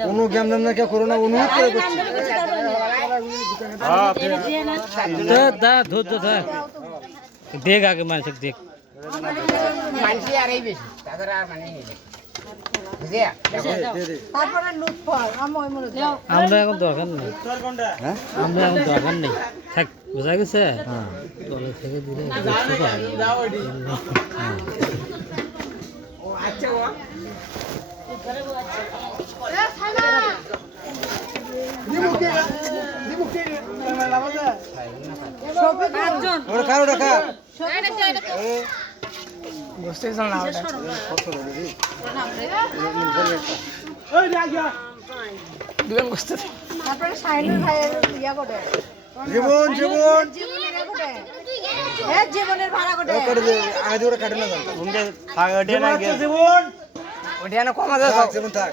কোনো গেম দাম না কেউ করো না অনুরোধ করে দা ধৈর্য থাক দেখ আগে মানুষ দেখ মানসি আর এই বেশি। তাদের আর মানে আমরা এখন দরকার নেই। আমরা এখন দরকার নেই। থাক বোঝা গেছে? তলে থেকে দিলে। আচ্ছা ওরা কারও টাকা বুঝতে চল না দুজন বুঝতে ইয়া জীবন জীবন। জীবনের ভাড়া কটে করে আগে দিয়ে কাটে না। জীবন ওটা না কমা জীবন থাক।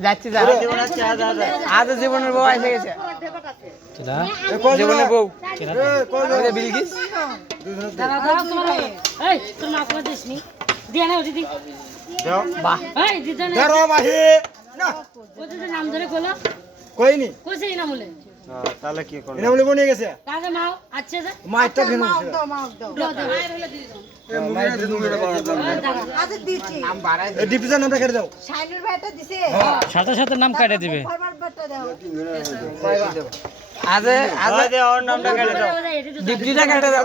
যাচ্ছি আজ জীবনের বউ এসে গেছে। জীবনের বউ। দাও। বাহ। নাম ধরে কইনি? কইছে এই নাম বলে? এনে বলে বনে গেছে। কাজে মাও আচ্ছা যা মাইটা কেন মাউক দাও মাউক দাও। দাও আচ্ছা দিচ্ছি। নাম বাড়াই এ ডিপিজার নামটা কেটে দাও। সাইনুর ভাইটা দিছে। সাথে সাথে নাম কাটে দিবে। ফরমার বাটটা দাও। আজ আজ ডিপটিটা কেটে দাও।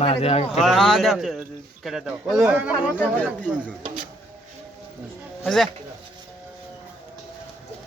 না দে আগে হ্যাঁ দাও। কয় জনা? বুঝে দে আর শানু একটা দে সাইনু শানু বলে গুফার গুফার কয়জন নেই খালি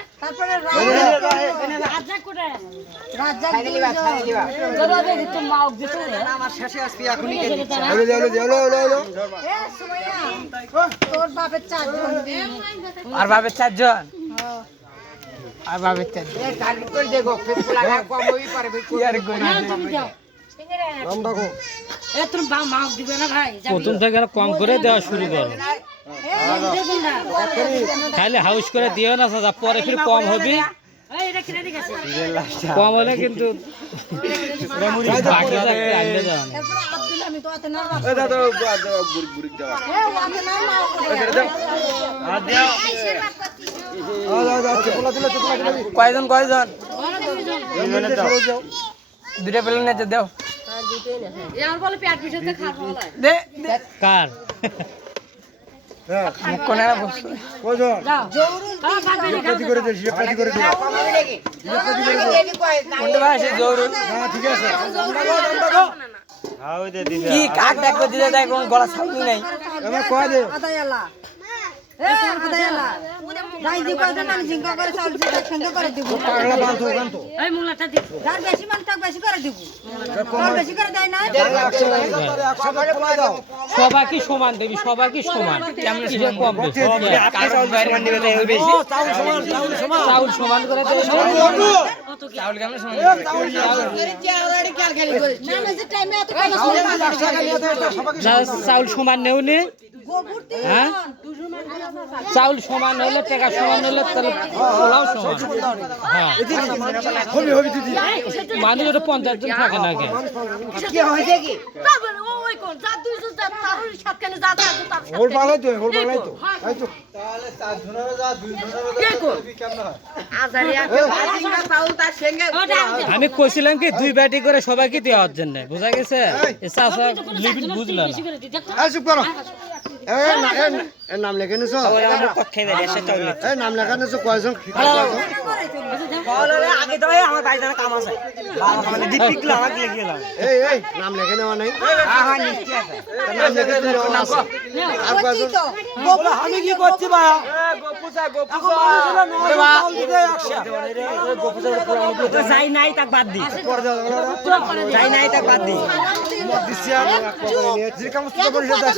মারমা দাদার প্রোডাক্ট নিয়ে যাও দাও আটটা হবে। এই যে তারপরে তারপরে রাজা কোথায় রাজ্জাক তোর আগে দিত মাও দিত রে হলো দে হলো দে হলো হলো হলো এ বাপের চারজন। আর বাবের চারজন? আর আর ভাই? প্রথম থেকে কম করে দেওয়া শুরু করো। খাইলে হাউস করে দিও না সাদা পরে ফির কম হবে। কম হলে কিন্তু কয়জন কয়জন? দুটা প্লেট নিয়ে দাও। কার? কি কাক দেখো দিতে দেয় কোন গলা সামনে নাই। কয় দে? আদায়ালা এ আদায়ালা রাই দি কয়জন আমি জিঙ্কা করে চাল দিয়ে একসঙ্গে করে দিব। পাগলা বাঁধো ওখান তো এই মুলাটা দি যার বেশি মান তাক বেশি করে দিব। তোর বেশি করে দেয় না একসাথে খোলা দাও। সবাই সমান দেবি সবাই সমান। কম সমান। করে দেবে। চাউল সমান নেও নে হ্যাঁ চাউল সমান হলে টাকা সমান হলে তাহলে পোলাও সমান হ্যাঁ মানুষ ওটা পঞ্চাশ জন থাকে না যা কে আমি কইছিলাম কি দুই ব্যাটি করে সবাইকে দেওয়ার জন্য। বুঝা গেছে? এ এর নাম লেখে নিছো? এই নাম লেখা নিছো কয়জন? আগে তো আমার বাড়িতে কাম আছে। গেলাম এই এই নাম লেখে নেওয়া নাই? নাম লেখে নেওয়া আছে। আর কয়জন? আমি কি করছি ভাই যাই নাই তাক বাদ দি। যাই নাই তাক বাদ দি। দিছি আর এক পকেটে